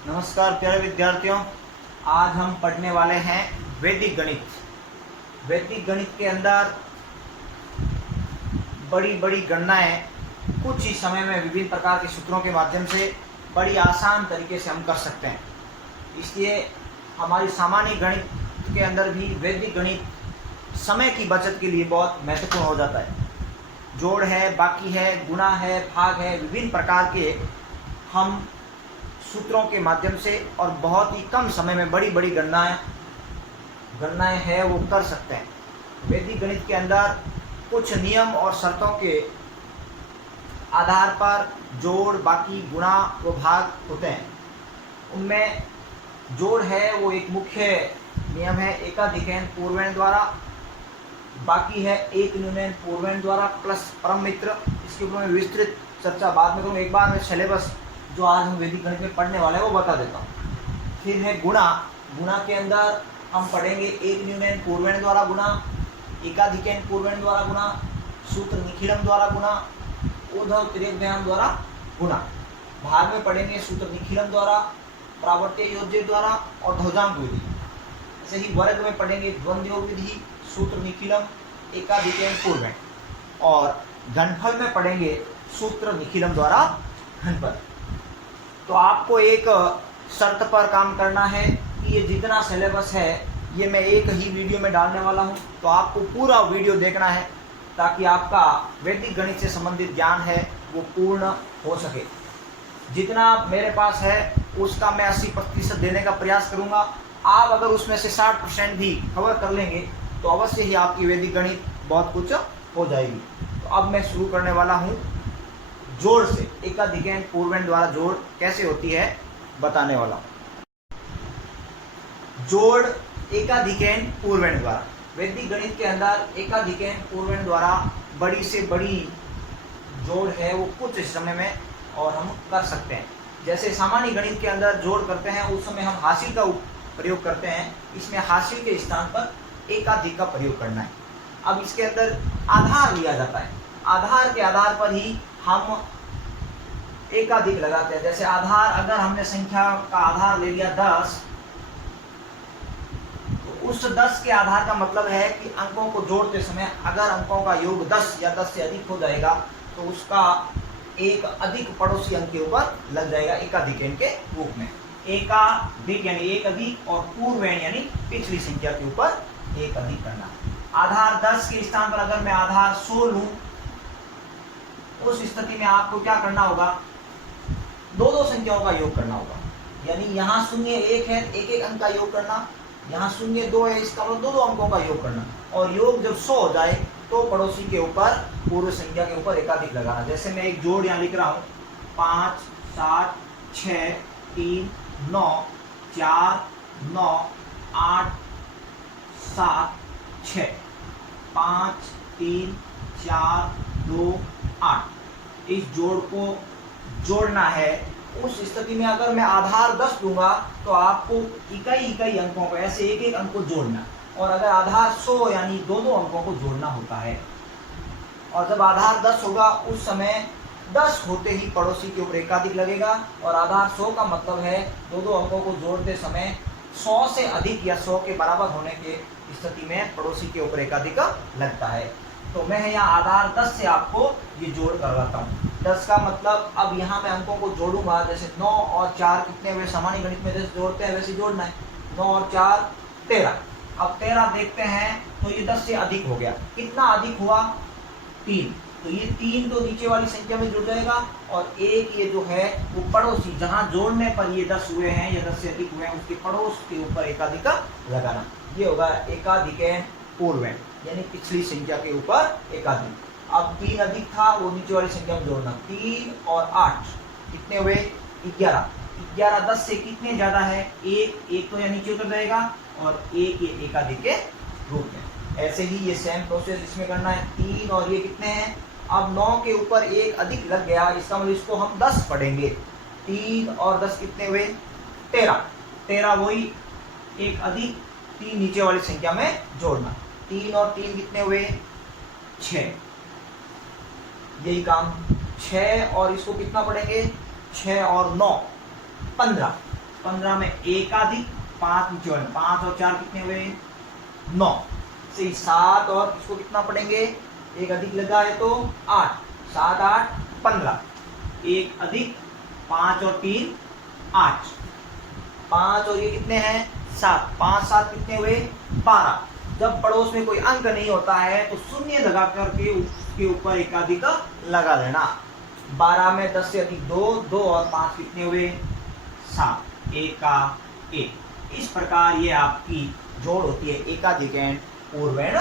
नमस्कार प्यारे विद्यार्थियों, आज हम पढ़ने वाले हैं वैदिक गणित। वैदिक गणित के अंदर बड़ी बड़ी गणनाएं कुछ ही समय में विभिन्न प्रकार के सूत्रों के माध्यम से बड़ी आसान तरीके से हम कर सकते हैं। इसलिए हमारी सामान्य गणित के अंदर भी वैदिक गणित समय की बचत के लिए बहुत महत्वपूर्ण हो जाता है। जोड़ है, बाकी है, गुणा है, भाग है, विभिन्न प्रकार के हम सूत्रों के माध्यम से और बहुत ही कम समय में बड़ी बड़ी गणनाएं है वो कर सकते हैं। वैदिक गणित के अंदर कुछ नियम और शर्तों के आधार पर जोड़, बाकी, गुणा व भाग होते हैं। उनमें जोड़ है वो एक मुख्य नियम है एकाधिकैन पूर्वैन द्वारा, बाकी है एक न्यूनैन पूर्वैन द्वारा प्लस परम मित्र। इसके ऊपर में विस्तृत चर्चा बाद में करूँगा। एक बार मैं सिलेबस जो आज हम वैदिक गणित में पढ़ने वाले हैं वो बता देता हूँ। फिर है गुणा। गुणा के अंदर हम पढ़ेंगे एक न्यूनैन पूर्वैन द्वारा गुणा, एकाधिकैन पूर्वैन द्वारा गुणा, सूत्र निखिलम द्वारा गुणा, ऊर्ध्व तिर्यक व्यायाम द्वारा गुणा। भाग में पढ़ेंगे सूत्र निखिलम द्वारा, प्रावर्त्य योज्य द्वारा और ध्वजांक विधि। ऐसे ही वर्ग में पढ़ेंगे द्वंद्व योग विधि, सूत्र निखिलम, एकाधिकैन पूर्वैन। और घनफल में पढ़ेंगे सूत्र निखिलम द्वारा घनफल। तो आपको एक शर्त पर काम करना है कि ये जितना सिलेबस है ये मैं एक ही वीडियो में डालने वाला हूँ। तो आपको पूरा वीडियो देखना है ताकि आपका वैदिक गणित से संबंधित ज्ञान है वो पूर्ण हो सके। जितना मेरे पास है उसका मैं 80% देने का प्रयास करूँगा। आप अगर उसमें से 60% भी कवर कर लेंगे तो अवश्य ही आपकी वैदिक गणित बहुत कुछ हो जाएगी। तो अब मैं शुरू करने वाला हूँ जोड़ से। एकाधिकैन पूर्वैन द्वारा जोड़ कैसे होती है बताने वाला हूँ। जोड़ एकाधिकैन पूर्वैन द्वारा। वैदिक गणित के अंदर एकाधिकैन पूर्वैन द्वारा बड़ी से बड़ी जोड़ है वो कुछ समय में और हम कर सकते हैं। जैसे सामान्य गणित के अंदर जोड़ करते हैं उस समय हम हासिल का प्रयोग करते हैं। इसमें हासिल के स्थान पर एकाधिक का प्रयोग करना है। अब इसके अंदर आधार लिया जाता है। आधार के आधार पर ही हम एकाधिक लगाते हैं। जैसे आधार, अगर हमने संख्या का आधार ले लिया 10, तो उस 10 के आधार का मतलब है कि अंकों को जोड़ते समय अगर अंकों का योग 10 या 10 से अधिक हो जाएगा तो उसका एक अधिक पड़ोसी अंक के ऊपर लग जाएगा एकाधिकैन के रूप में। एकाधिक यानी एक अधिक और पूर्वैन यानी पिछली संख्या के ऊपर एक अधिक करना। आधार 10 के स्थान पर अगर मैं आधार 100 लूं, उस स्थिति में आपको क्या करना होगा, दो संख्याओं का योग करना होगा। यानी यहाँ 0 1 है, एक एक अंक का योग करना, यहाँ 0 2 है, इसका मतलब दो अंकों का योग करना। और योग जब 100 हो जाए तो पड़ोसी के ऊपर, पूर्व संख्या के ऊपर एकाधिक लगाना। जैसे मैं एक जोड़ यहाँ लिख रहा हूँ 5 7 6 3 9 4 9 8 7 6 5 3 4 2 8। इस जोड़ को जोड़ना है। उस स्थिति में अगर मैं आधार 10 दूंगा तो आपको इकाई अंकों को, ऐसे एक एक अंक को जोड़ना। और अगर आधार 100 यानी दो अंकों को जोड़ना होता है। और जब आधार 10 होगा उस समय 10 होते ही पड़ोसी के ऊपर एकाधिक लगेगा। और आधार 100 का मतलब है दो अंकों को जोड़ते समय 100 से अधिक या 100 के बराबर होने के स्थिति में पड़ोसी के ऊपर एकाधिक लगता है। तो मैं यहाँ आधार 10 से आपको ये जोड़ करवाता हूँ। 10 का मतलब अब यहाँ मैं अंकों को जोड़ूंगा। जैसे 9 और 4 कितने हुए, सामान्य गणित में जैसे जोड़ते हैं वैसे जोड़ना है। 9 और 4 13। अब 13 देखते हैं तो ये 10 से अधिक हो गया। कितना अधिक हुआ, 3। तो ये 3 तो नीचे वाली संख्या में जुड़ जाएगा और एक ये जो है वो पड़ोसी, जहाँ जोड़ने पर ये 10 हुए हैं या 10 से अधिक हुए हैं उसके पड़ोस के ऊपर एकाधिक लगाना। ये होगा एकाधिकैन पूर्वैन यानी पिछली संख्या के ऊपर एकाधिक। अब 3 अधिक था वो नीचे वाली संख्या में जोड़ना। 3 और 8 कितने हुए, 11। 11 10 से कितने ज्यादा है, 1 तो यहाँ नीचे उतर जाएगा और एक ये एकाधिक के रूप में। ऐसे ही ये सेम प्रोसेस इसमें करना है। 3 और ये कितने हैं, अब 9 के ऊपर एक अधिक लग गया, इसका मतलब इसको हम 10 पढ़ेंगे। 3 और 10 कितने हुए, 13। 13 वही एक अधिक 3 नीचे वाली संख्या में जोड़ना। 3 और 3 कितने हुए, 6। यही काम 6 और इसको कितना पढ़ेंगे, 6 और 9 15। 15 में एकाधिक 5 नीचे वाले 5 और 4 कितने हुए 9 से 7 और इसको कितना पढ़ेंगे एक अधिक लगा है तो 8 7 8 15 एक अधिक 5 और 3 8 5 और ये कितने हैं 7 5 7 कितने हुए 12 जब पड़ोस में कोई अंक नहीं होता है तो शून्य लगा करके उसके ऊपर एकाधिक लगा लेना 12 में 10 से अधिक 2 2 और 5 कितने हुए 7 एक का एक इस प्रकार ये आपकी जोड़ होती है एकाधिक एंड पूर्वेण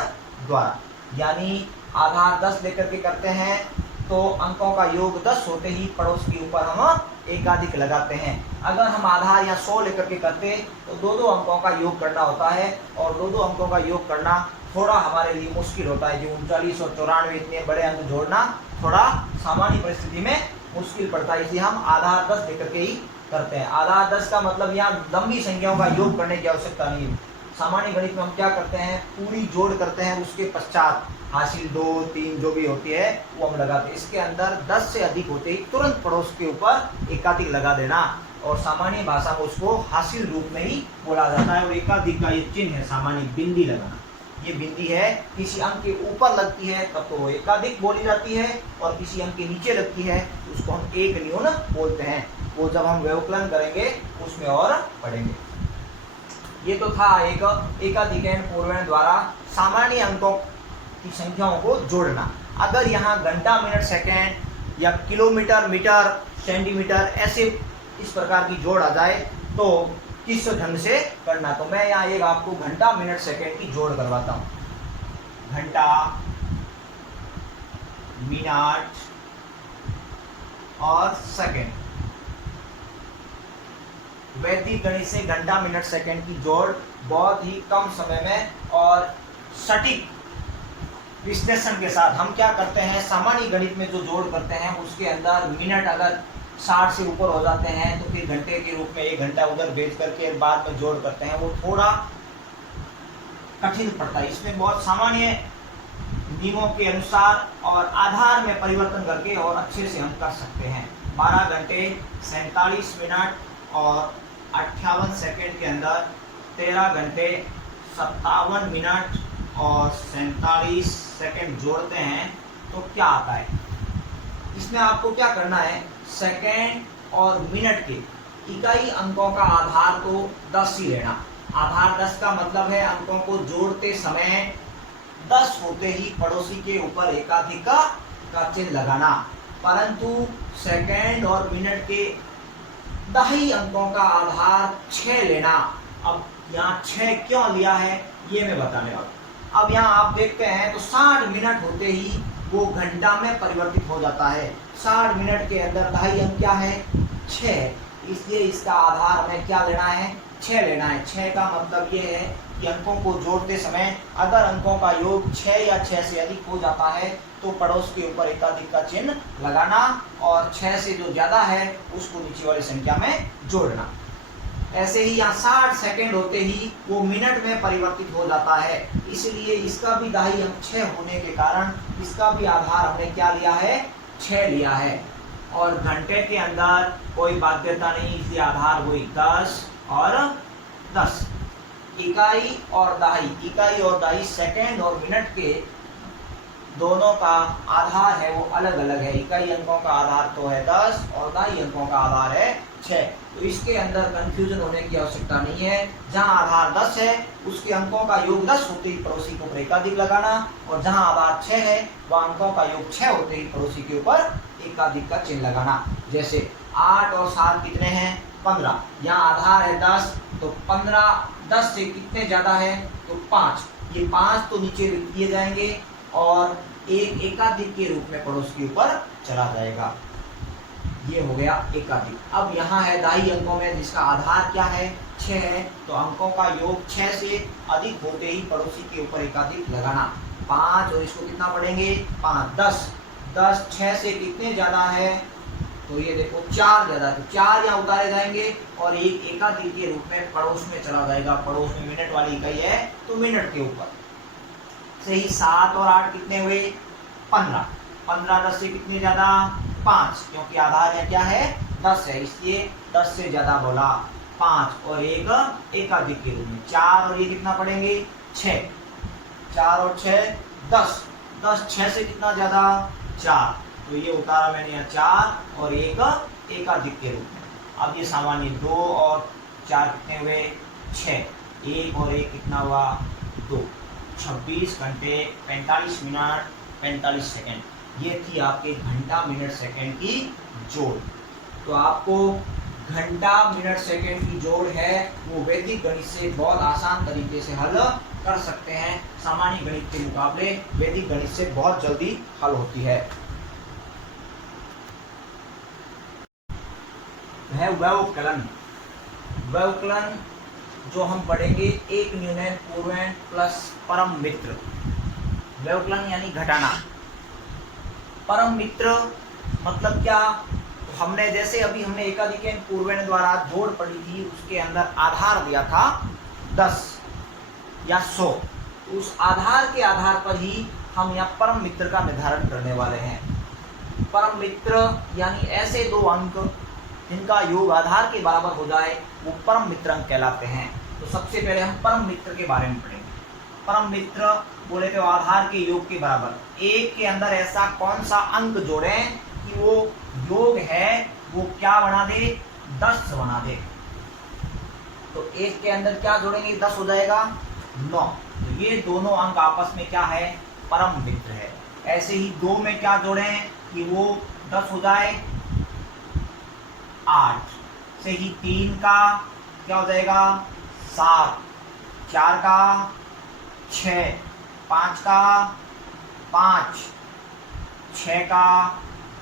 द्वारा यानी आधार 10 लेकर के करते हैं तो अंकों का योग 10 होते ही पड़ोस के ऊपर हम एकाधिक लगाते हैं अगर हम आधार या 100 लेकर के करते तो दो अंकों का योग करना होता है और दो अंकों का योग करना थोड़ा हमारे लिए मुश्किल होता है जो 39 और 94 इतने बड़े अंक जोड़ना थोड़ा सामान्य परिस्थिति में मुश्किल पड़ता है इसलिए हम आधार 10 लेकर के ही करते हैं आधार 10 का मतलब यहाँ लंबी संख्याओं का योग करने की आवश्यकता नहीं है सामान्य गणित में हम क्या करते हैं पूरी जोड़ करते हैं उसके पश्चात हासिल 2 3 जो भी होती है वो हम लगाते हैं इसके अंदर 10 से अधिक होते ही तुरंत पड़ोस के ऊपर एकाधिक लगा देना और सामान्य भाषा में उसको हासिल रूप में ही बोला जाता है और एकाधिक का ये चिन्ह है सामान्य बिंदी लगाना ये बिंदी है किसी अंक के ऊपर लगती है तब तो वो एकाधिक बोली जाती है और किसी अंक के नीचे लगती है तो उसको हम एक न्यून बोलते हैं वो जब हम व्यवकलन करेंगे उसमें और पढ़ेंगे ये तो था एक एकाधिक एंड पूर्वेण द्वारा सामान्य अंकों की संख्याओं को जोड़ना अगर यहाँ घंटा मिनट सेकेंड या किलोमीटर मीटर सेंटीमीटर ऐसे इस प्रकार की जोड़ आ जाए तो किस ढंग से करना तो मैं यहाँ एक आपको घंटा मिनट सेकेंड की जोड़ करवाता हूँ घंटा मिनट और सेकेंड वैदिक गणित से घंटा मिनट सेकेंड की जोड़ बहुत ही कम समय में और सटीक विश्लेषण के साथ हम क्या करते हैं सामान्य गणित में जो जोड़ करते हैं उसके अंदर मिनट अगर 60 से ऊपर हो जाते हैं तो फिर घंटे के रूप में 1 घंटा उधर भेज करके बाद में जोड़ करते हैं वो थोड़ा कठिन पड़ता है इसमें बहुत सामान्य नियमों के अनुसार और आधार में परिवर्तन करके और अच्छे से हम कर सकते हैं 12 घंटे 47 मिनट और 58 सेकेंड के अंदर 13 घंटे 57 मिनट और 47 सेकेंड जोड़ते हैं तो क्या आता है इसमें आपको क्या करना है सेकेंड और मिनट के इकाई अंकों का आधार तो 10 ही लेना आधार 10 का मतलब है अंकों को जोड़ते समय 10 होते ही पड़ोसी के ऊपर एकाधिक का चिन्ह लगाना परंतु सेकेंड और मिनट के दहाई अंकों का आधार 6 लेना अब यहाँ 6 क्यों लिया है ये मैं बताने वाला अब यहाँ आप देखते हैं तो 60 मिनट होते ही वो घंटा में परिवर्तित हो जाता है 60 मिनट के अंदर दहाई अंक क्या है 6 इसलिए इसका आधार हमें क्या लेना है 6 लेना है 6 का मतलब ये है कि अंकों को जोड़ते समय अगर अंकों का योग 6 या 6 से अधिक हो जाता है तो पड़ोस के ऊपर एकाधिक का चिन्ह लगाना और 6 से जो ज़्यादा है उसको नीचे वाली संख्या में जोड़ना ऐसे ही यहाँ 60 सेकेंड होते ही वो मिनट में परिवर्तित हो जाता है इसलिए इसका भी दहाई अंक 6 होने के कारण इसका भी आधार हमने क्या लिया है 6 लिया है और घंटे के अंदर कोई बाध्यता नहीं इसलिए आधार वही 10 और 10 इकाई और दहाई सेकेंड और मिनट के दोनों का आधार है वो अलग अलग है इकाई अंकों का आधार तो है 10 और दहाई अंकों का आधार है 6 तो इसके अंदर कंफ्यूजन होने की आवश्यकता नहीं है जहां आधार 10 है उसके अंकों का योग 10 होते ही पड़ोसी के ऊपर एकाधिक लगाना और जहां आधार 6 है वह अंकों का योग 6 होते ही पड़ोसी के ऊपर एकाधिक का चिन्ह लगाना जैसे 8 और 7 कितने हैं 15 यहाँ आधार है 10 तो 15 10 से कितने ज़्यादा है तो 5 ये 5 तो नीचे लिख दिए जाएंगे और एक एकाधिक के रूप में पड़ोस के ऊपर चला जाएगा ये हो गया एकाधिक अब यहाँ है दहाई अंकों में जिसका आधार क्या है 6 है तो अंकों का योग 6 से अधिक होते ही पड़ोसी के ऊपर एकाधिक लगाना 5 और इसको कितना पढ़ेंगे 5 10 10 6 से कितने ज़्यादा है तो ये देखो 4 ज़्यादा तो 4 यहाँ उतारे जाएंगे और एक एकाधिक के रूप में पड़ोस में चला जाएगा पड़ोस में मिनट वाली इकाई है तो मिनट के ऊपर से ही 7 और 8 कितने हुए 15 15 10 से कितने ज़्यादा 5 क्योंकि आधार है क्या है 10 है इसलिए 10 से ज़्यादा बोला 5 और एक एकाधिक के रूप में 4 और ये कितना पढ़ेंगे 6, 4 और 6 10, 10 6 से कितना ज्यादा 4, तो ये उतारा मैंने यहाँ 4 और एक एकाधिक के रूप में। अब ये सामान्य 2 और 4 कितने हुए 6, 1 और 1 कितना हुआ 2, 26 घंटे 45 मिनट 45 सेकंड। ये थी आपके घंटा मिनट सेकंड की जोड़। तो आपको घंटा मिनट सेकंड की जोड़ है वो वैदिक गणित से बहुत आसान तरीके से हल कर सकते हैं। सामान्य गणित के मुकाबले वैदिक गणित से बहुत जल्दी हल होती है। है व्यवकलन। व्यवकलन जो हम पढ़ेंगे एक न्यूनैन पूर्वैन प्लस परम मित्र। व्यवकलन यानी घटाना। परम मित्र मतलब क्या, तो हमने जैसे अभी हमने एकाधिक पूर्वैन द्वारा जोड़ पढ़ी थी, उसके अंदर आधार दिया था 10 या 100, तो उस आधार के आधार पर ही हम यहाँ परम मित्र का निर्धारण करने वाले हैं। परम मित्र यानी ऐसे दो अंक जिनका योग आधार के बराबर हो जाए वो परम मित्र अंक कहलाते हैं। तो सबसे पहले हम परम मित्र के बारे में पढ़ेंगे। परम मित्र बोले तो आधार के योग के बराबर एक के अंदर ऐसा कौन सा अंक जोड़ें कि वो योग है वो क्या बना दे 10 बना दे। तो एक के अंदर क्या जोड़ेंगे 10 हो जाएगा 9। तो ये दोनों अंक आपस में क्या है परम मित्र है। ऐसे ही 2 में क्या जोड़ें कि वो 10 हो जाए 8, से ही 3 का क्या हो जाएगा 7, 4 का 6, 5 का 5, 6 का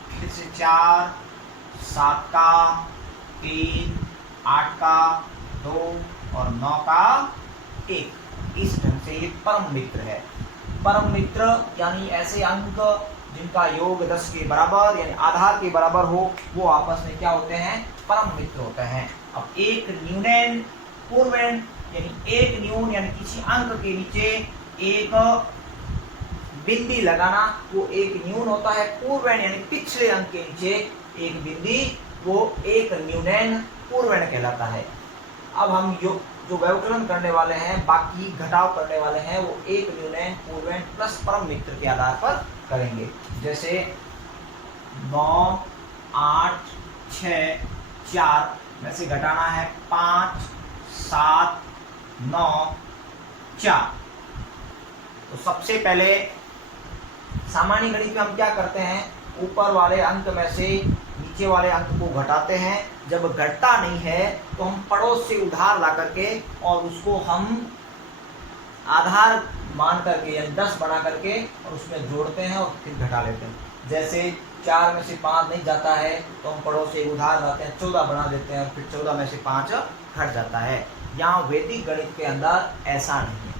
फिर से 4, 7 का 3, 8 का 2 और 9 का 1। इस ढंग से ये परम मित्र है। परम मित्र यानी ऐसे अंक जिनका योग 10 के बराबर यानी आधार के बराबर हो वो आपस में क्या होते हैं परम मित्र होते हैं। अब एक न्यूनैन पूर्वैन यानी एक न्यून यानी किसी अंक के नीचे एक बिंदी लगाना वो एक न्यून होता है। पूर्वैन यानी पिछले अंक के नीचे एक बिंदी वो एक न्यूनैन पूर्वैन कहलाता है। अब हम जो व्यवकलन करने वाले हैं बाकी घटाव करने वाले हैं वो एक न्यूनैन पूर्वैन प्लस परम मित्र के आधार पर करेंगे। जैसे 9 8 6 4 में से घटाना है 5 7 9 4। तो सबसे पहले सामान्य गणित में हम क्या करते हैं ऊपर वाले अंक में से नीचे वाले अंक को घटाते हैं। जब घटता नहीं है तो हम पड़ोस से उधार ला करके और उसको हम आधार मान करके यानी 10 बना करके और उसमें जोड़ते हैं और फिर घटा लेते हैं। जैसे 4 में से 5 नहीं जाता है तो हम पड़ोस से उधार लाते हैं 14 बना देते हैं और फिर 14 में से 5 घट जाता है। यहाँ वैदिक गणित के अंदर ऐसा नहीं है।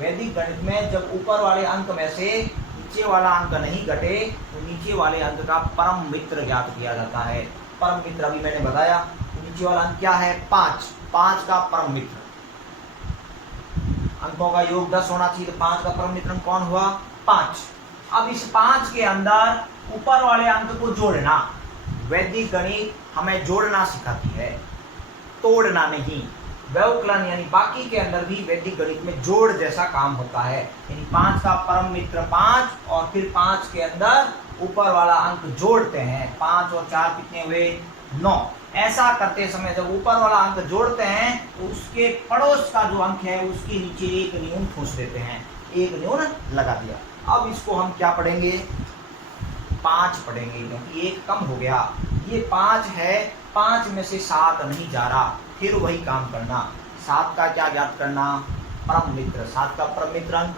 वैदिक गणित में जब ऊपर वाले अंक में से नीचे वाला अंक नहीं घटे तो नीचे वाले अंक का परम मित्र ज्ञात किया जाता है। परम मित्र अभी मैंने बताया तो नीचे वाला अंक क्या है 5, 5 का परम मित्र। अंकों का योग 10 होना चाहिए तो 5 का परम मित्र कौन हुआ 5। अब इस 5 के अंदर ऊपर वाले अंक को जोड़ना। वैदिक गणित हमें जोड़ना सिखाती है तोड़ना नहीं। व्यवकलन यानी बाकी के अंदर भी वैदिक गणित में जोड़ जैसा काम होता है। यानी 5 का परम मित्र 5 और फिर 5 के अंदर ऊपर वाला अंक जोड़ते हैं। 5 और 4 कितने हुए 9। ऐसा करते समय जब ऊपर वाला अंक जोड़ते हैं तो उसके पड़ोस का जो अंक है उसके नीचे एक न्यून ठूंस देते हैं। एक न्यून लगा दिया। अब इसको हम क्या पढ़ेंगे 5 पढ़ेंगे क्योंकि एक कम हो गया। ये 5 है 5 में से 7 नहीं जा रहा। फिर वही काम करना 7 का क्या ज्ञात करना परम मित्र। 7 का परम मित्र अंक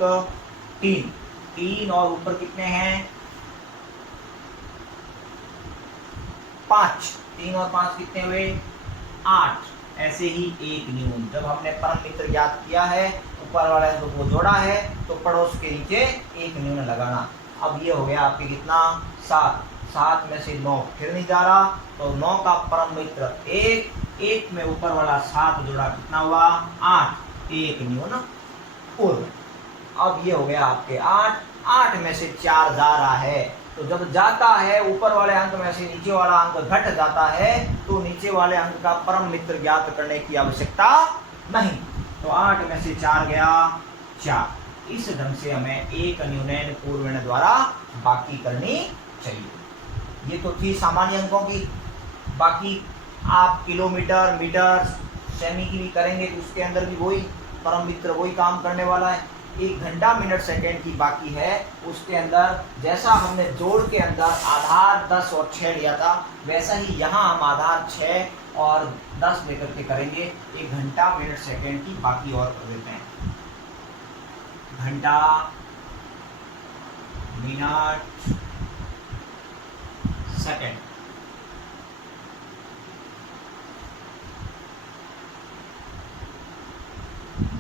3 और ऊपर कितने हैं 5। 3 और 5 कितने हुए 8। ऐसे ही एक न्यून। जब हमने परम मित्र ज्ञात किया है ऊपर वाले अंक को जोड़ा है तो पड़ोस के नीचे एक न्यून लगाना। अब ये हो गया आपके कितना 7। 7 में से 9 फिर नहीं जा रहा तो 9 का परम मित्र 1 में ऊपर वाला 7 जोड़ा कितना हुआ 8। एक न्यून पूर्व। अब ये हो गया आपके 8 में से 4 जा रहा है तो जब जाता है ऊपर वाले अंक में से नीचे वाला अंक घट जाता है तो नीचे वाले अंक का परम मित्र ज्ञात करने की आवश्यकता नहीं। तो 8 में से 4 गया 4। इस ढंग से हमें एक न्यूनैन पूर्वण द्वारा बाकी करनी चाहिए। ये तो थी सामान्य अंकों की। बाकी आप किलोमीटर, मीटर, सेमी की भी करेंगे तो उसके अंदर भी वही परम मित्र वही काम करने वाला है। 1 घंटा, मिनट, सेकंड की बाकी है, उसके अंदर जैसा हमने जोड़ के अंदर आधार 10 और 6 लिया था वैसा ही यहाँ हम आधार 6 और 10 लेकर के करेंगे। 1 घंटा, मिनट, सेकंड की बाकी और कर देते हैं। घंटा, मिनट, सेकंड।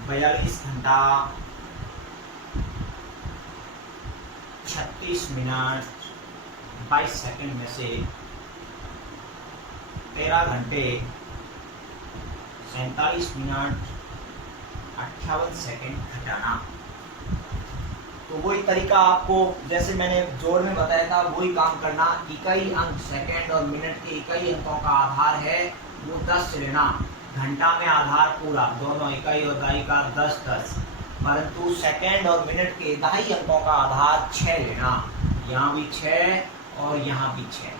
बयालीस घंटा, 36 मिनट, 22 सेकंड में से 13 घंटे, 47 मिनट, 58 सेकंड घटाना। तो वही तरीका आपको जैसे मैंने जोड़ में बताया था वही काम करना। इकाई अंक सेकंड और मिनट के इकाई अंकों का आधार है वो 10 से लेना। घंटा में आधार पूरा, दोनों इकाई और दहाई का 10-10, परंतु सेकंड और मिनट के दहाई अंकों का आधार 6 लेना। यहाँ भी 6 और यहाँ भी 6।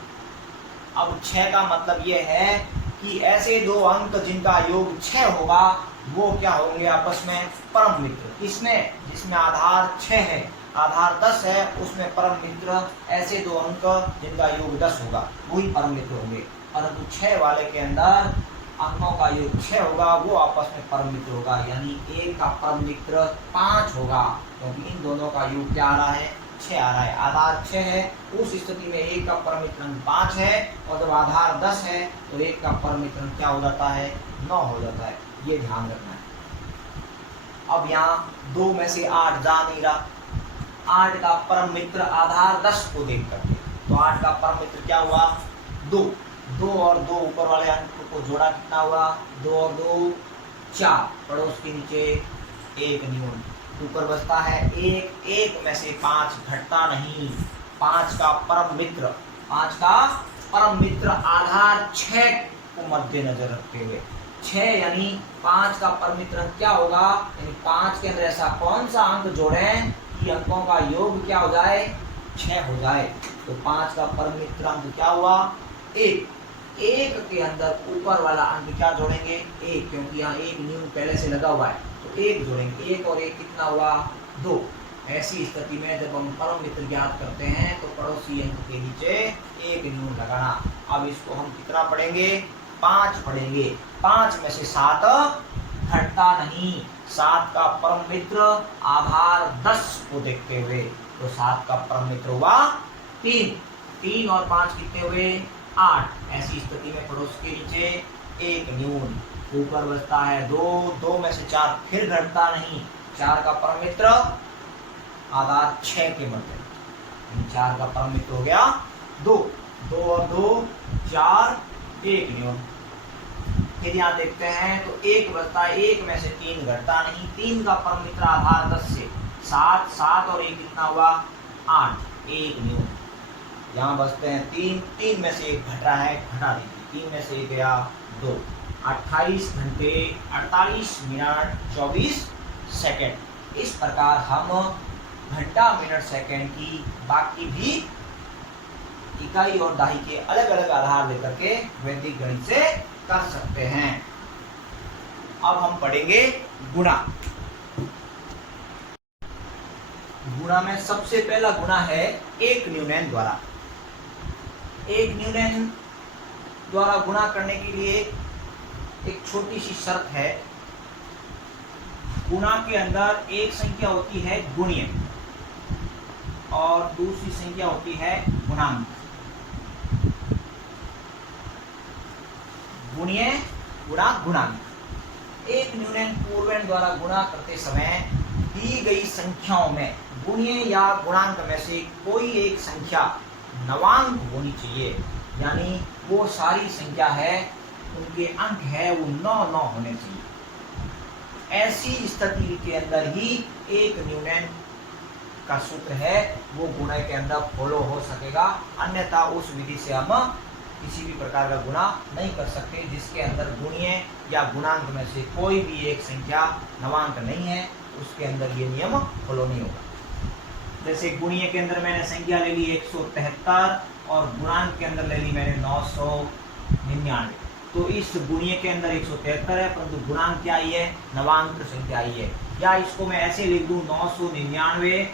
अब 6 का मतलब ये है कि ऐसे दो अंक जिनका योग 6 होगा वो क्या होंगे आपस में परम मित्र। इसमें जिसमें आधार 6 है, आधार 10 है, उसमें परम मित्र ऐसे दो अंक जिनका योग 10 होगा वही परम मित्र होंगे। परंतु 6 वाले के अंदर अंकों का योग 6 होगा वो आपस में परम मित्र होगा, यानी 1 का परम मित्र 5 होगा, क्योंकि इन दोनों का योग क्या आ रहा है 6 आ रहा है। आधार 6 है, उस स्थिति में 1 का परम मित्र 5 है, और जब आधार 10 है तो 1 का परम मित्र क्या हो जाता है 9 हो जाता है। ये ध्यान रखना है। अब यहाँ 2 में से 8 जा नहीं रहा। 8 का परम मित्र आधार 10 को देख करके, तो 8 का परम मित्र क्या हुआ 2। 2 और 2 ऊपर वाले अंक को जोड़ा कितना हुआ 2 और 2 4, पड़ोस के नीचे 1 न्यून, ऊपर बचता है 1। 1 में से 5 घटता नहीं। 5 का परम मित्र, 5 का परम मित्र आधार 6 को मद्देनजर रखते हुए 6 यानी 5 का परम मित्र क्या होगा, यानी 5 के अंदर ऐसा कौन सा अंक जोड़ें कि अंकों का योग क्या हो जाए 6 हो जाए। तो 5 का परम मित्र अंक क्या हुआ 1। 1 के अंदर ऊपर वाला अंक क्या जोड़ेंगे 1, क्योंकि यहाँ 1 न्यून पहले से लगा हुआ है, तो 1 जोड़ेंगे। 1 और 1 कितना हुआ 2। ऐसी स्थिति में जब हम परम मित्र ज्ञात करते हैं तो पड़ोसी अंक के नीचे 1 न्यून लगाना। अब इसको हम कितना पढ़ेंगे 5 पढ़ेंगे। 5 में से 7 घटता नहीं। 7 का परम मित्र आधार 10 को देखते हुए, तो 7 का परम मित्र हुआ 3। 3 और 5 कितने हुए 8। ऐसी स्थिति में पड़ोस के नीचे 1 न्यून, ऊपर बचता है 2। 2 में से 4 फिर घटता नहीं। 4 का परम मित्र आधार 6 के मध्य, 4 का परम मित्र हो गया 2। 2 और 2 4, 1 न्यून। फिर यहाँ देखते हैं तो 1 बचता है, 1 में से 3 घटता नहीं। 3 का परम मित्र आधार 10 से 7। 7 और 1 कितना हुआ 8, 1 न्यून। यहाँ बचते हैं 3। 3 में से 1 घटा है, घटा दीजिए। 3 में से 1 गया 2। 28 घंटे, 48 मिनट, 24 सेकंड। इस प्रकार हम घंटा, मिनट, सेकंड की बाकी भी इकाई और दहाई के अलग अलग आधार लेकर के वैदिक गणित से कर सकते हैं। अब हम पढ़ेंगे गुणा। गुणा में सबसे पहला गुणा है एक न्यूनैन द्वारा। एक न्यूनैन द्वारा गुणा करने के लिए एक छोटी सी शर्त है। गुणा के अंदर एक संख्या होती है गुणीय और दूसरी संख्या होती है गुणांक। गुणीय गुणा गुणांक। एक न्यूनैन पूर्वैन द्वारा गुणा करते समय दी गई संख्याओं में गुणीय या गुणांक में से कोई एक संख्या नवांक होनी चाहिए, यानी वो सारी संख्या है उनके अंक है वो 9 होने चाहिए। ऐसी स्थिति के अंदर ही एक न्यूनैन का सूत्र है वो गुणा के अंदर फॉलो हो सकेगा, अन्यथा उस विधि से हम किसी भी प्रकार का गुणा नहीं कर सकते जिसके अंदर गुणीय या गुणांक में से कोई भी एक संख्या नवांक नहीं है, उसके अंदर ये नियम फॉलो नहीं होगा। जैसे गुणीय के अंदर मैंने संख्या ले ली 173 और गुणांक के अंदर ले ली मैंने 999, तो इस गुणीय के अंदर 173 है परंतु गुणांक क्या आई है, नवांक संख्या आई है। या इसको मैं ऐसे लिख दूं 999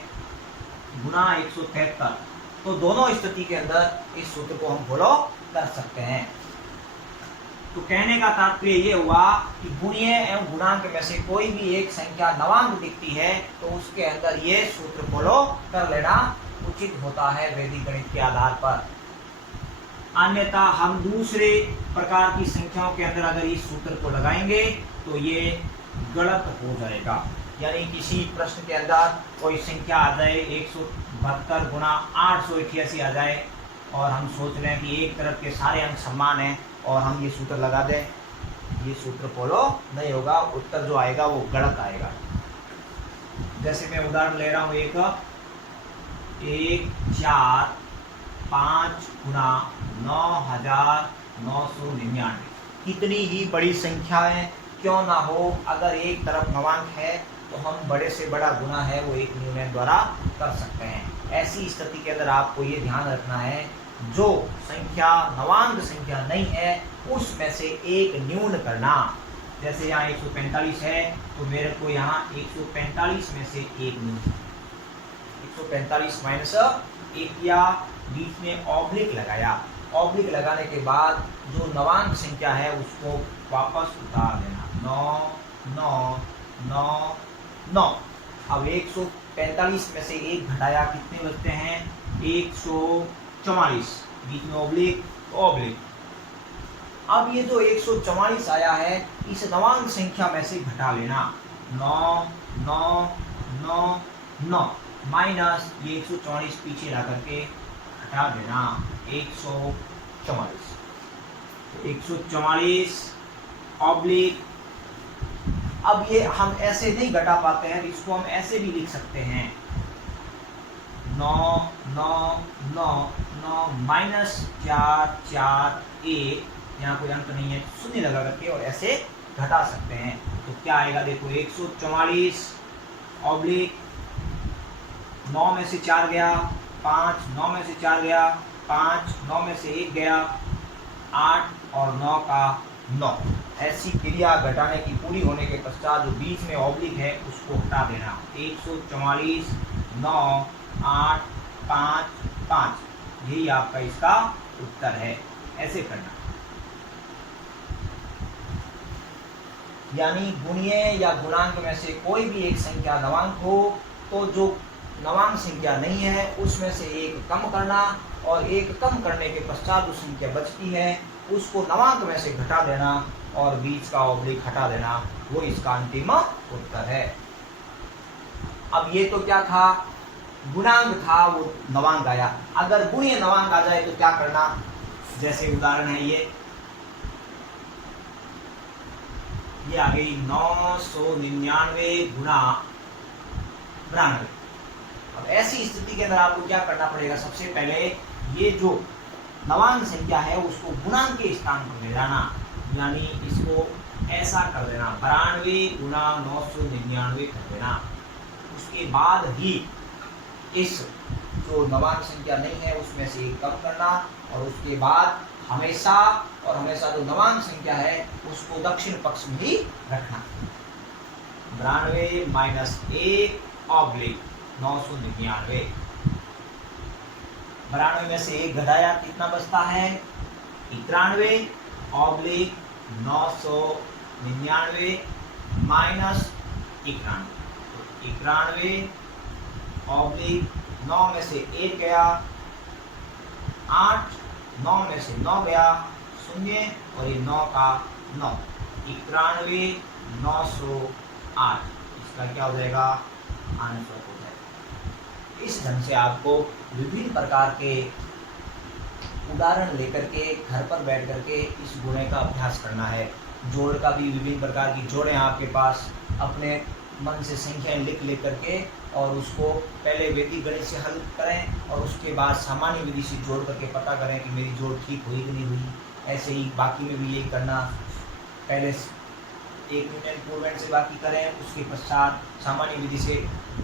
गुणा 173, तो दोनों स्थिति के अंदर इस सूत्र को हम फॉलो कर सकते हैं। तो कहने का तात्पर्य ये हुआ कि गुणीय एवं गुणांक में से कोई भी एक संख्या नवांक दिखती है तो उसके अंदर ये सूत्र फॉलो कर लेना उचित होता है वैदिक गणित के आधार पर। अन्यथा हम दूसरे प्रकार की संख्याओं के अंदर अगर इस सूत्र को लगाएंगे तो ये गलत हो जाएगा। यानी किसी प्रश्न के अंदर कोई संख्या आ जाए 172 गुणा 888 आ जाए और हम सोच रहे हैं कि एक तरफ के सारे अंक समान हैं और हम ये सूत्र लगा दें, ये सूत्र फॉलो नहीं होगा, उत्तर जो आएगा वो गलत आएगा। जैसे मैं उदाहरण ले रहा हूँ 1 4 5 गुणा 9999, कितनी ही बड़ी संख्याएं क्यों ना हो, अगर एक तरफ नवांक है तो हम बड़े से बड़ा गुना है वो एक न्यूनयन द्वारा कर सकते हैं। ऐसी स्थिति के अंदर आपको ये ध्यान रखना है जो संख्या नवांक संख्या नहीं है उसमें से एक न्यून करना। जैसे यहाँ 145 है तो मेरे को यहाँ 145 में से एक न्यून, 145 माइनस 1 या बीच में ऑब्लिक लगाया, ऑब्लिक लगाने के बाद जो नवांक संख्या है उसको वापस उतार देना, 9 9 9 9। अब 145 में से एक घटाया, कितने बचते हैं 144, बीच में ऑब्लिक ऑब्लिक। अब ये जो 144 आया है इस नवांक संख्या में से घटा लेना, 9 9 9 9 माइनस ये 144 पीछे ला करके हटा देना 144, 144 ऑब्लिक। अब ये हम ऐसे नहीं घटा पाते हैं, इसको हम ऐसे भी लिख सकते हैं 9 9 9 9 माइनस 4 4 1, यहाँ कोई अंक नहीं है, शून्य लगा करके और ऐसे घटा सकते हैं। तो क्या आएगा देखो 144 ऑब्लिक 9 में से 4 गया 5, 9 में से 4 गया 5, 9 में से 1 गया 8 और 9 का 9। ऐसी क्रिया घटाने की पूरी होने के पश्चात जो बीच में ऑब्लिक है उसको हटा देना, 144 9 8 5 5, यही आपका इसका उत्तर है। ऐसे करना, यानी गुणीय या गुणांक में से कोई भी एक संख्या नवांक हो तो जो नवांक संख्या नहीं है उसमें से एक कम करना और एक कम करने के पश्चात जो संख्या बचती है उसको नवांक में से घटा देना और बीच का ऑब्लिक हटा देना, वो इसका अंतिम उत्तर है। अब ये तो क्या था, गुणांक था, वो नवांक आया। अगर गुणीय नवांक आ जाए तो क्या करना, जैसे उदाहरण है ये आ गई 999 गुणा 92। अब ऐसी स्थिति के अंदर आपको क्या करना पड़ेगा, सबसे पहले ये जो नवांक संख्या है उसको गुणांक के स्थान पर ले जाना, यानी इसको ऐसा कर देना 92 गुणा 999 कर देना। उसके बाद ही इस जो नवांक संख्या नहीं है उसमें से कम करना और उसके बाद हमेशा जो नवांक संख्या है उसको दक्षिण पक्ष में ही रखना, 92 माइनस 1 ऑब्लिक 999। 92 में से 1 घटाया, कितना बचता है 91 ऑब्लिक 999 माइनस 91, तो 91 ऑब्लिक 9 में से 1 गया 8, 9 में से 9 गया 0 और ये 9 का 9, 91 908, इसका क्या हो जाएगा आंसर हो जाएगा। इस ढंग से आपको विभिन्न प्रकार के उदाहरण लेकर के घर पर बैठ करके इस गुणे का अभ्यास करना है। जोड़ का भी विभिन्न प्रकार की जोड़ें आपके पास अपने मन से संख्याएं लिख करके और उसको पहले वैदिक गणित से हल करें और उसके बाद सामान्य विधि से जोड़ करके पता करें कि मेरी जोड़ ठीक हुई कि नहीं हुई। ऐसे ही बाकी में भी यही करना, पहले एक यूनियन पूर्वेंट से बाकी करें, उसके पश्चात सामान्य विधि से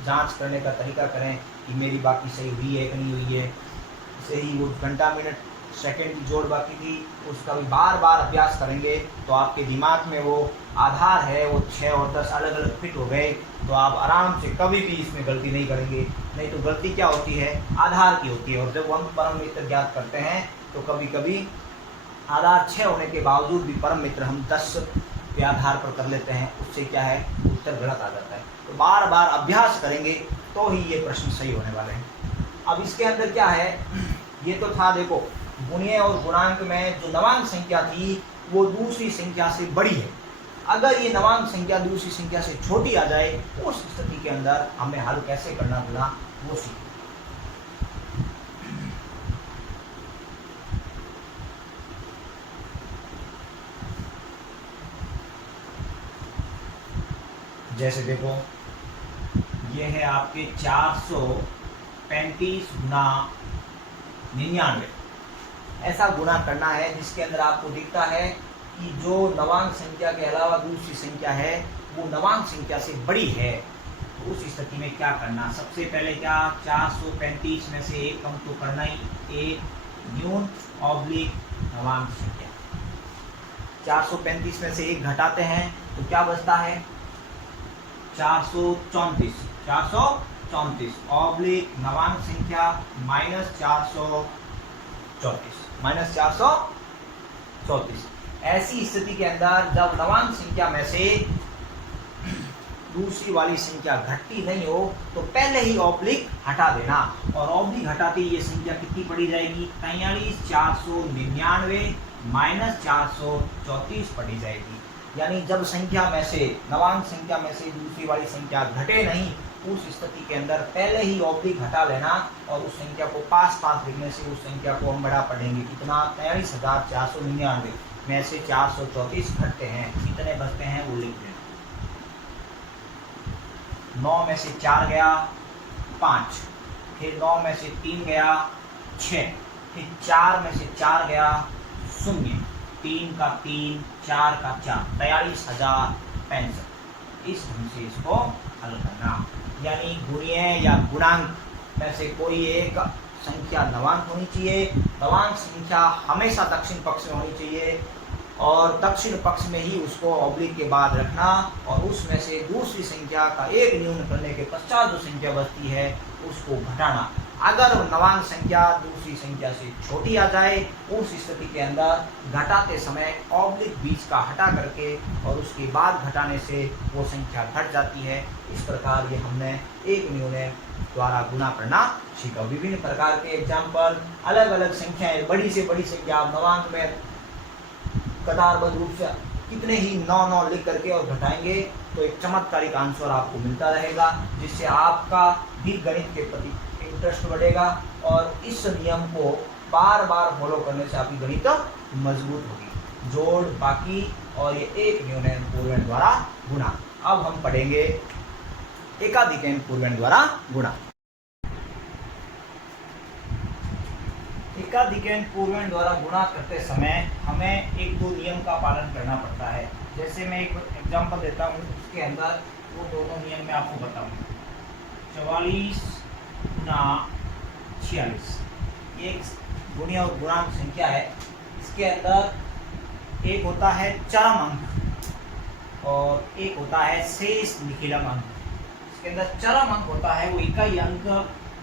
जांच करने का तरीका करें कि मेरी बाकी सही हुई है कि नहीं हुई है। ऐसे ही वो घंटा मिनट सेकंड की जोड़ बाकी थी, उसका भी बार बार अभ्यास करेंगे तो आपके दिमाग में वो आधार है वो 6 और 10 अलग अलग फिट हो गए, तो आप आराम से कभी भी इसमें गलती नहीं करेंगे। नहीं तो गलती क्या होती है, आधार की होती है। और जब हम परम मित्र ज्ञात करते हैं तो कभी कभी आधार 6 होने के बावजूद भी परम मित्र हम 10 के आधार पर कर लेते हैं, उससे क्या है, उत्तर गलत आ जाता है। तो बार बार अभ्यास करेंगे तो ही ये प्रश्न सही होने वाले हैं। अब इसके अंदर क्या है, ये तो था देखो गुणीय और गुणांक में जो नवांक संख्या थी वो दूसरी संख्या से बड़ी है। अगर ये नवांक संख्या दूसरी संख्या से छोटी आ जाए उस स्थिति के अंदर हमें हल कैसे करना पड़ा वो सीखें। जैसे देखो ये है आपके 435 गुना 99, ऐसा गुना करना है जिसके अंदर आपको दिखता है कि जो नवांक संख्या के अलावा दूसरी संख्या है वो नवांक संख्या से बड़ी है। तो उस स्थिति में क्या करना, सबसे पहले क्या 435 में से एक कम तो करना ही, एक न्यून ऑब्लिक नवांक संख्या। 435 में से एक घटाते हैं तो क्या बचता है 434 ऑब्लिक नवांक संख्या -434। ऐसी स्थिति के अंदर जब नवांक संख्या में से दूसरी वाली संख्या घटती नहीं हो तो पहले ही ऑब्लिक हटा देना, और ऑब्लिक हटाते ही ये संख्या कितनी पड़ी जाएगी, 43499 -434 पड़ी जाएगी। यानी जब संख्या में से नवांक संख्या में से दूसरी वाली संख्या घटे नहीं उस स्थिति के अंदर पहले ही ऑब्लिक हटा लेना और उस संख्या को पास लिखने से उस संख्या को हम बड़ा पढ़ेंगे कितना, 43,499 में से 434 घटते हैं, कितने बचते हैं वो लिख देना। 9 में से 4 गया 5, फिर 9 में से 3 गया 6, फिर 4 में से 4 गया 0, 3 का 3, 4 का 4, 43,065। इस ढंग से इसको हल करना। यानी गुणीय या गुणांक में से कोई एक संख्या नवांक होनी चाहिए, नवांक संख्या हमेशा दक्षिण पक्ष में होनी चाहिए और दक्षिण पक्ष में ही उसको ऑब्लिक के बाद रखना, और उसमें से दूसरी संख्या का एक न्यून करने के पश्चात जो संख्या बचती है उसको घटाना। अगर नवांक संख्या दूसरी संख्या से छोटी आ जाए उस स्थिति के अंदर घटाते समय ऑब्लिक बीच का हटा करके और उसके बाद घटाने से वो संख्या घट जाती है। इस प्रकार ये हमने एक न्यून द्वारा गुणा करना सीखा। विभिन्न प्रकार के एग्जाम्पल, अलग अलग संख्याएं, बड़ी से बड़ी संख्या नवांक में कतारबद्ध रूप से कितने ही 9 लिख करके और घटाएंगे तो एक चमत्कारिक आंसर आपको मिलता रहेगा, जिससे आपका भी गणित के प्रति इंटरेस्ट बढ़ेगा और इस नियम को बार बार फॉलो करने से आपकी गणित मजबूत होगी। जोड़, बाकी और ये एक न्यून पूर्वेण द्वारा गुणा। अब हम पढ़ेंगे एकाधिक पूर्वेण द्वारा गुणा। एकाधिक पूर्वेण द्वारा गुणा करते समय हमें 1-2 नियम का पालन करना पड़ता है। जैसे मैं एक एग्जांपल देता हूँ, उसके अंदर वो दोनों नियम मैं आपको बताऊंगा। 44 गुना 46 ये एक गुणीय और गुणांक संख्या है। इसके अंदर एक होता है चरम अंक और एक होता है शेष निखिलम अंक। इसके अंदर चरम अंक होता है वो इकाई अंक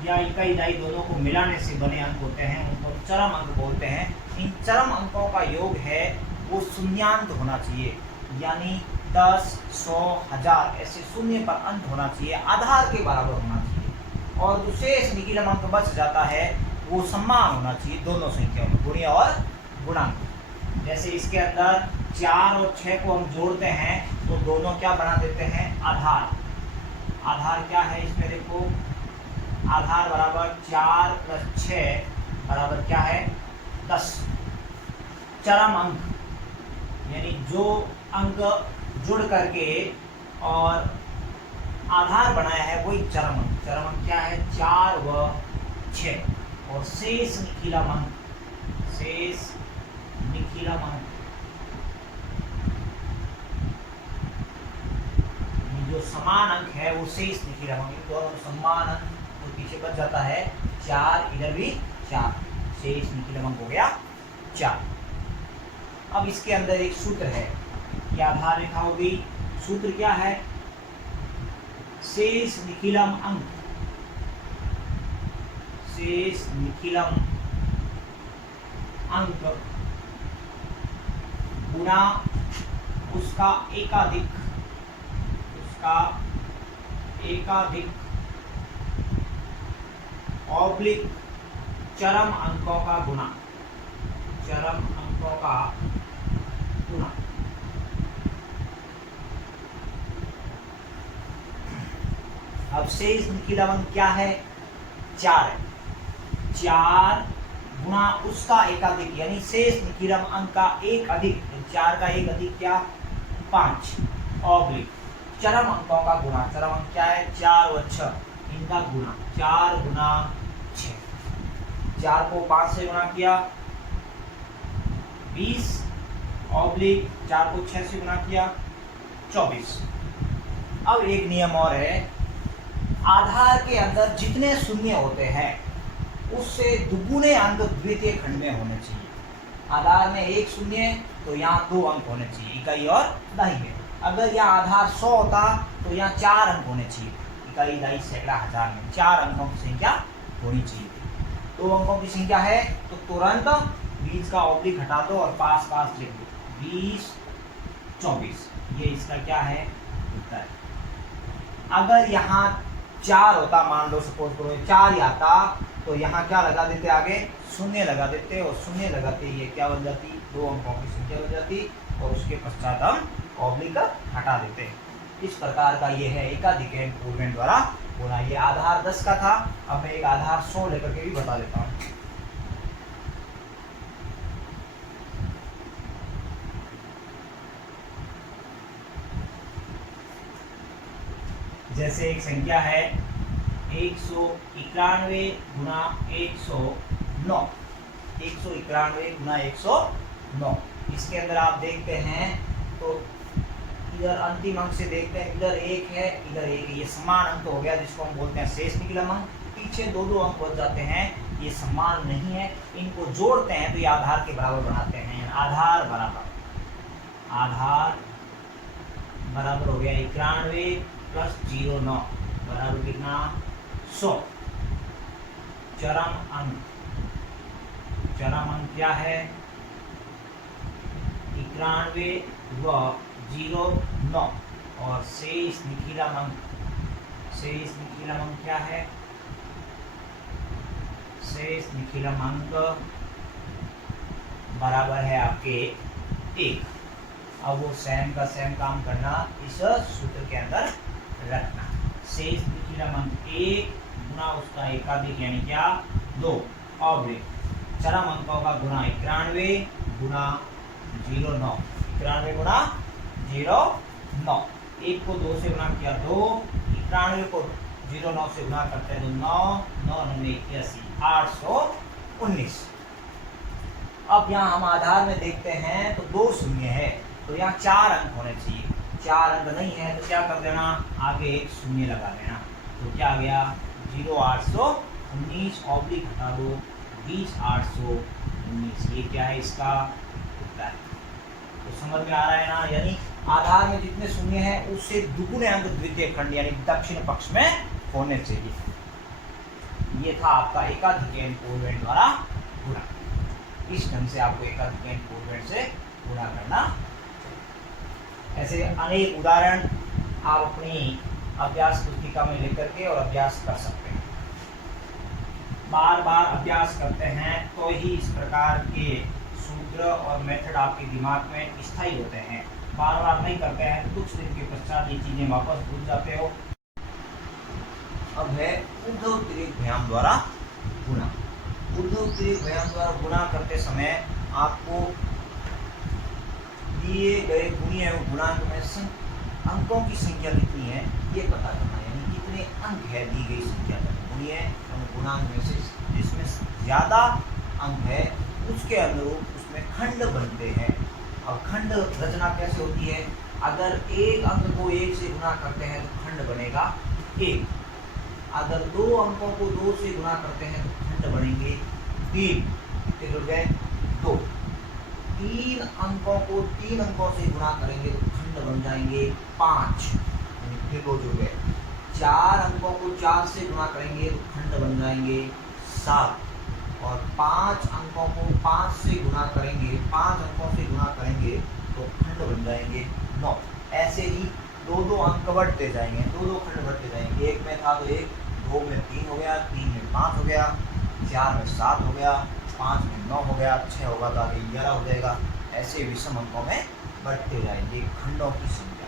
या इकाई दाई दोनों को मिलाने से बने अंक होते हैं, उनको चरम अंक बोलते हैं। इन चरम अंकों का योग है वो शून्यांत होना चाहिए, यानी 10, 100, 1000 ऐसे शून्य पर अंत होना चाहिए, आधार के बराबर होना चाहिए। और जो शेष निखिलम अंक बच जाता है वो समान होना चाहिए दोनों संख्याओं में, गुणीय और गुणांक। जैसे इसके अंदर 4 और 6 को हम जोड़ते हैं तो दोनों क्या बना देते हैं, आधार। आधार क्या है इसमें देखो, आधार बराबर 4 + 6 बराबर क्या है 10। चरम अंक यानी जो अंक जुड़ करके और आधार बनाया है वही चरम अंक। चरम अंक क्या है? 4 व 6। और शेष निखिलम अंक, शेष निखिलम अंक जो समान अंक है वो शेष निखिलम अंक, दोनों समान अंक तो पीछे बच जाता है 4, इधर भी 4, शेष निखिलम अंक हो गया 4। अब इसके अंदर एक सूत्र है, क्या आधार रेखा होगी? सूत्र क्या है? शेष निखिलम अंक, शेष निखिलम अंक गुणा उसका एकाधिक, उसका एकाधिक ऑब्लिक चरम अंकों का गुणा, चरम अंकों का गुणा। अब शेष निखिलम अंक क्या है? 4 है। 4 गुणा उसका एकाधिक, यानी शेष निखिलम अंक का एक अधिक, 4 का एक अधिक क्या? 5 ऑब्लिक चरम अंकों का गुणा। चरम अंक क्या है? 4 व 6, इनका गुणा। 4 गुणा 6, 4 को 5 से गुणा किया 20 ऑब्लिक 4 को 6 से गुणा किया 24। अब एक नियम और है, आधार के अंदर जितने शून्य होते हैं उससे दुगुने अंक द्वितीय खंड में होने चाहिए। आधार में एक शून्य तो यहाँ 2 अंक होने चाहिए, इकाई और दहाई में। अगर यहाँ आधार 100 होता तो यहाँ 4 अंक होने चाहिए, इकाई, दहाई, सैकड़ा, हजार में 4 अंकों की संख्या होनी चाहिए। 2 अंकों की संख्या है तो तुरंत 20 का ऑब्लिक हटा दो और पास पास लिख दो, 20 24, ये इसका क्या है? उत्तर है। अगर यहाँ 4 होता, मान लो सपोज करो 4 ही आता तो यहाँ क्या लगा देते? आगे शून्य लगा देते, और शून्य लगाते ये क्या बन जाती? 2 अंकों की संख्या बन जाती, और उसके पश्चात हम ऑब्लिक हटा देते। इस प्रकार का ये है एकाधिक इम्प्रूवमेंट द्वारा होना। ये आधार 10 का था, अब मैं एक आधार 100 लेकर के भी बता देता हूँ। जैसे एक संख्या है 191 गुणा 109, 191 गुणा 109। इसके अंदर आप देखते हैं तो इधर अंतिम अंक से देखते हैं, इधर 1 है, इधर 1 है, ये समान अंक हो गया जिसको हम बोलते हैं शेष निखिलम अंक। पीछे 2-2 अंक बच जाते हैं, ये समान नहीं है, इनको जोड़ते हैं तो ये आधार के बराबर बनाते हैं। आधार बराबर, आधार बराबर हो गया 91 प्लस 09 बराबर कितना? 100। चरम अंक, चरम अंक क्या है? 91 व 09, और शेष निखिलम अंक, शेष निखिलम अंक क्या है? शेष निखिलम अंक बराबर है आपके 1। अब वो सेम का सेम काम करना, इस सूत्र के अंदर रखना। शेष निखिलम अंक 1 गुणा उसका एकाधिक यानी क्या? 2 ऑब्लिक चरम अंकों का गुणा 91 गुणा 09, 91 गुणा 09। 1 को 2 से गुणा किया 2, 91 को 09 से गुणा करते हैं तो 9, 9 9 81, 819। अब यहाँ हम आधार में देखते हैं तो 2 शून्य है, तो यहाँ 4 अंक होने चाहिए। 4 अंक नहीं है तो क्या कर देना? आगे एक शून्य लगा देना, तो क्या आ गया? 0819 ऑब्लिक हटा दो 20819, ये क्या है? इसका उत्तर। तो समझ में आ रहा है ना? यानी आधार में जितने शून्य है उससे दुगुने अंक द्वितीय खंड यानी दक्षिण पक्ष में होने चाहिए। ये था आपका एकाधिक इम्प्रूवमेंट द्वारा गुणा। इस ढंग से आपको एकाधिक इम्प्रूवमेंट से गुणा करना। ऐसे अनेक उदाहरण आप अपनी अभ्यास पुस्तिका में लेकर के और अभ्यास कर सकते हैं। बार बार अभ्यास करते हैं तो ही इस प्रकार के सूत्र और मेथड आपके दिमाग में स्थायी होते हैं। बार बार नहीं करते हैं तो कुछ दिन के पश्चात ये चीज़ें वापस भूल जाते हो। अब है ऊर्ध्वतिरिक्त व्यायाम द्वारा गुणा। ऊर्ध्वतिरिक्त व्यायाम द्वारा गुणा करते समय आपको दिए गए गुणीय एवं गुणांक में अंकों की संख्या कितनी है ये पता करना है, यानी कितने अंक है दी गई संख्या का। बोलिए गुणांक में से जिसमें ज़्यादा अंक है उसके अनुरूप उसमें खंड बनते हैं। अब खंड रचना कैसे होती है, अगर एक अंक को एक से गुणा करते हैं तो खंड बनेगा एक, अगर दो अंकों को दो से गुणा करते हैं तो खंड बनेंगे तीन, कितने जुड़ गए दो, तीन अंकों को तीन अंकों से गुणा करेंगे तो खंड बन जाएंगे पाँच, फिर दो जुड़ गए, चार अंकों को चार से गुणा करेंगे तो खंड बन जाएंगे सात, और पांच अंकों को पांच से गुणा करेंगे, पांच अंकों से गुणा करेंगे तो खंड बन जाएंगे नौ। ऐसे ही दो दो अंक बढ़ते जाएंगे, दो दो खंड बढ़ते जाएंगे, एक में था तो एक, दो में तीन हो गया, तीन में पाँच हो गया, चार में सात हो गया, पाँच में नौ हो गया, छः होगा तो आगे 11 हो जाएगा। ऐसे विषम अंकों में बढ़ते जाएंगे खंडों की संख्या।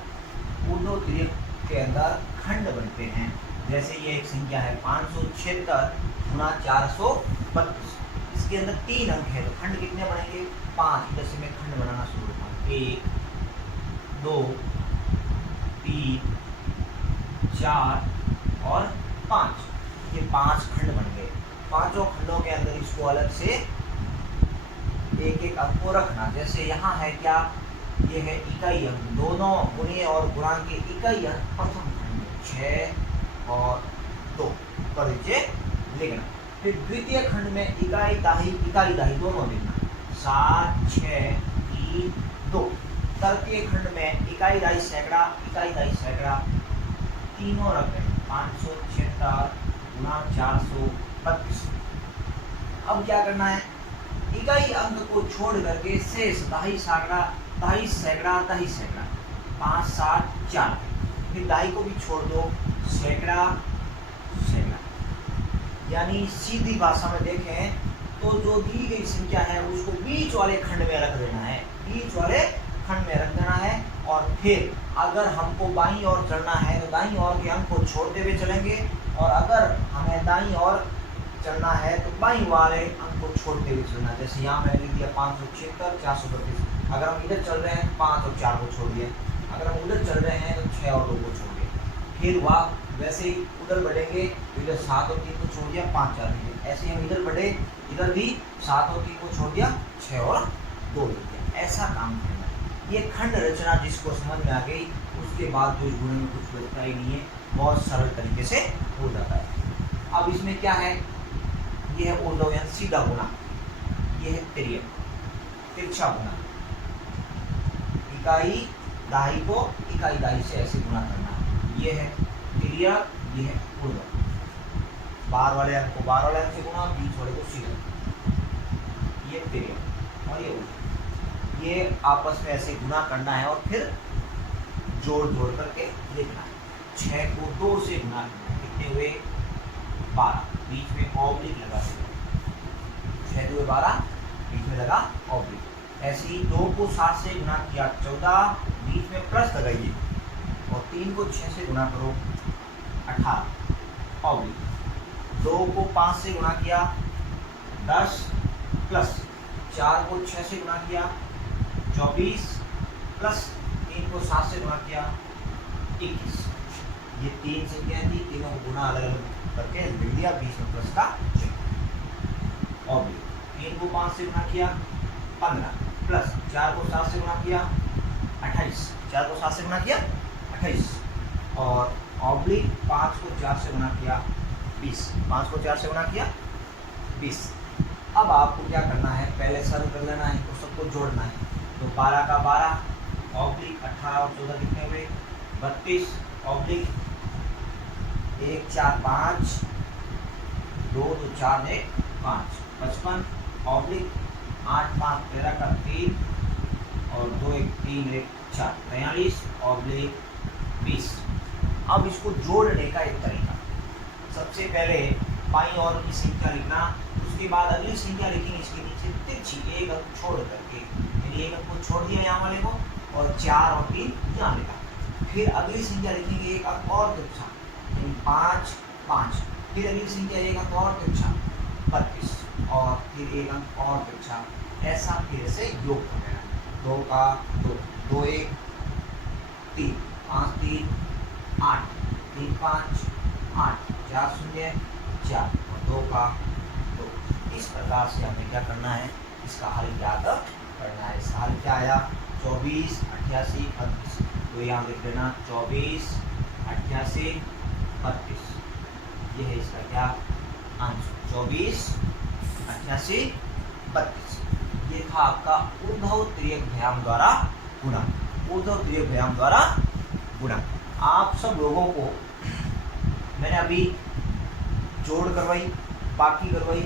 ऊर्ध्व के अंदर खंड बनते हैं, जैसे ये एक संख्या है 576 गुणा 432, इसके अंदर तीन अंक है तो खंड कितने बनेंगे पाँच। जैसे मैं खंड बनाना शुरू करता हूँ, एक दो तीन चार और पाँच, ये पांच खंड बन गए। पांचों खंडों के अंदर इसको अलग से एक एक अंक को रखना, जैसे यहाँ है क्या, ये है इकाई अंक, दोनों गुणीय और गुणांक के इकाई अंक प्रथम खंड में 6 और 2 पर नीचे लिखना। फिर द्वितीय खंड में इकाई दाही दोनों लिखना, 7 6 3 2। तृतीय खंड में इकाई दाही सैकड़ा तीनों रख दें, 576 गुणा 432। अब क्या करना है, इकाई अंक को छोड़ करके शेष दाही सैकड़ा 5 7 4, फिर दाही को भी छोड़ दो, सैकड़ा, यानी सीधी भाषा में देखें तो जो दी गई संख्या है उसको बीच वाले खंड में रख देना है, बीच वाले खंड में रख देना है। और फिर अगर हमको बाईं ओर चलना है तो दाईं ओर के अंक को छोड़ते हुए चलेंगे, और अगर हमें दाईं ओर चलना है तो बाईं वाले अंक को छोड़ते हुए चलना। जैसे यहाँ मैंने लिख दिया 576 432, अगर हम इधर चल रहे हैं 5 और 4 को छोड़ दिया, अगर हम उधर चल रहे हैं तो 6 और 2 को छोड़ दिया, फिर वह वैसे ही उधर बढ़ेंगे तो इधर 7 और 3 को छोड़ दिया, 5 4 दिए, ऐसे ही हम इधर बढ़े, इधर भी 7 और 3 को छोड़ दिया, 6 और 2 लिख दिया। ऐसा काम करना है। ये खंड रचना जिसको समझ में आ गई उसके बाद जो गुणे में कुछ बचता ही नहीं है, बहुत सरल तरीके से हो जाता है। अब इसमें क्या है, ये है ऊर्ध्व यानी सीधा गुणा, ये है तिरछा गुणा, इकाई दाही को इकाई दाही से ऐसे गुणा करना, ये है तिर्यक, ये है ऊर्ध्व, बार वाले अंक को बार वाले अंक से गुणा, बीच वाले को सीधा, ये तिर्यक और ये ऊर्ध्व, ये आपस में ऐसे गुणा करना है और फिर जोड़ करके लिखना है। 6 को 2 से गुणा करना है, कितने हुए 12, बीच में ऑब्लिक लगा, 6 2 12, बीच में लगा ऑब्लिक। ऐसे ही 2 को 7 से गुणा किया 14, बीच में प्लस लगाइए, और 3 को 6 से गुणा करो 18 ऑब्लिक, 2 को 5 से गुणा किया 10 प्लस 4 को 6 से गुणा किया 24 प्लस 3 को 7 से गुणा किया 21। ये 3 संख्याएं थी, तीनों को गुणा अलग अलग करके लिख दिया, बीच में प्लस का चिन्ह ऑब्लिक। 3 को 5 से गुणा किया 15 प्लस 4 को 7 से गुणा किया 28, 4 को 7 से गुणा किया 28, और ऑब्लिक 5 को 4 से गुणा किया 20, 5 को 4 से गुणा किया 20। अब आपको क्या करना है, पहले सरल कर लेना है, तो सबको जोड़ना है। तो 12 का 12 ऑब्लिक 18 और 14 कितने हुए 32 ऑब्लिक 1 4 5 2 2 4 1 5 55 ऑब्लिक 8 5 13 का 3 और 2 1 3 1 4 43 ऑब्लिक 20। अब इसको जोड़ने का एक तरीका, सबसे पहले बाईं ओर की संख्या लिखना, उसके बाद अगली संख्या लिखेंगे इसके नीचे तिरछी, एक अंक छोड़ करके, यानी एक अंक को छोड़ दिया यहाँ वाले को, और 4 और 3 यहाँ लिखा। फिर अगली संख्या लिखेंगे एक अंक और तिरछा, यानी 5 5, फिर अगली संख्या एक अंक और तिरछा 32, और फिर एक अंक और तिरछा, ऐसा फिर से योग कर लेना, 2 का 2 2 1 3 5 3 8, 3 5 8, 4 0 4 और 2 का 2। इस प्रकार से हमें क्या करना है, इसका हल ज्ञात करना है। इसका हल क्या आया, 24 88 32। तो यहाँ लिख देना 24 88 32, ये है इसका क्या आंसर, 24 88 32। ये था आपका ऊर्ध्व तिर्यक व्यायाम द्वारा गुणा, ऊर्ध्व तिर्यक व्यायाम द्वारा गुणा। आप सब लोगों को मैंने अभी जोड़ करवाई, बाकी करवाई,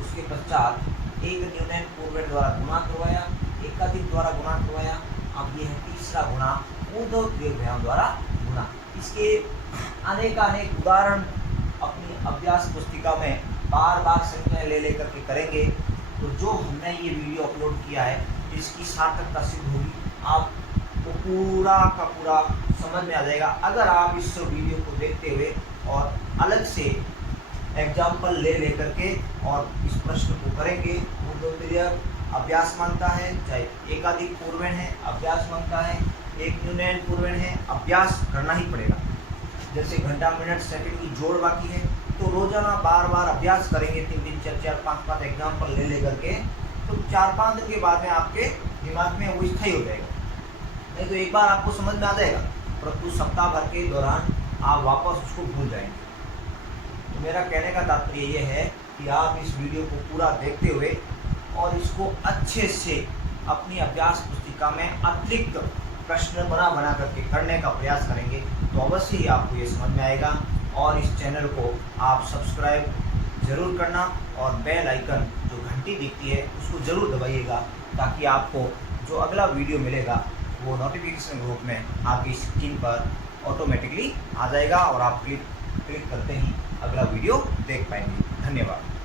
उसके पश्चात एक न्यूनन पूर्वेण द्वारा गुणा करवाया, एकाधिक द्वारा गुणा करवाया। अब ये है तीसरा गुणा, ऊर्ध्व तिर्यक व्यायाम द्वारा गुणा। इसके अनेक उदाहरण अपनी अभ्यास पुस्तिका में बार बार संख्याएं ले लेकर के करेंगे। तो जो हमने ये वीडियो अपलोड किया है इसकी सार्थकता सिद्ध होगी, आपको पूरा का पूरा समझ में आ जाएगा। अगर आप इस वीडियो को देखते हुए और अलग से एग्जाम्पल ले लेकर के और इस प्रश्न को करेंगे, ऊर्ध्व तिर्यक अभ्यास मांगता है, चाहे एकाधिक पूर्वेण है अभ्यास मांगता है, एक न्यूनन पूर्वेण है अभ्यास करना ही पड़ेगा। जैसे घंटा मिनट सेकंड की जोड़ बाकी है, तो रोजाना बार बार अभ्यास करेंगे, 3 दिन 4 5 एग्जाम्पल ले लेकर के, तो 4-5 दिन के बाद में आपके दिमाग में वो स्थायी हो जाएगा। नहीं तो एक बार आपको समझ में आ जाएगा, परंतु सप्ताह भर के दौरान आप वापस उसको भूल जाएंगे। तो मेरा कहने का तात्पर्य ये है कि आप इस वीडियो को पूरा देखते हुए और इसको अच्छे से अपनी अभ्यास पुस्तिका में अतिरिक्त प्रश्न बना करके करने का प्रयास करेंगे, तो अवश्य ही आपको ये समझ में आएगा। और इस चैनल को आप सब्सक्राइब ज़रूर करना और बेल आइकन जो घंटी दिखती है उसको ज़रूर दबाइएगा, ताकि आपको जो अगला वीडियो मिलेगा वो नोटिफिकेशन ग्रुप में आपकी स्क्रीन पर ऑटोमेटिकली आ जाएगा और आप क्लिक करते ही अगला वीडियो देख पाएंगे। धन्यवाद।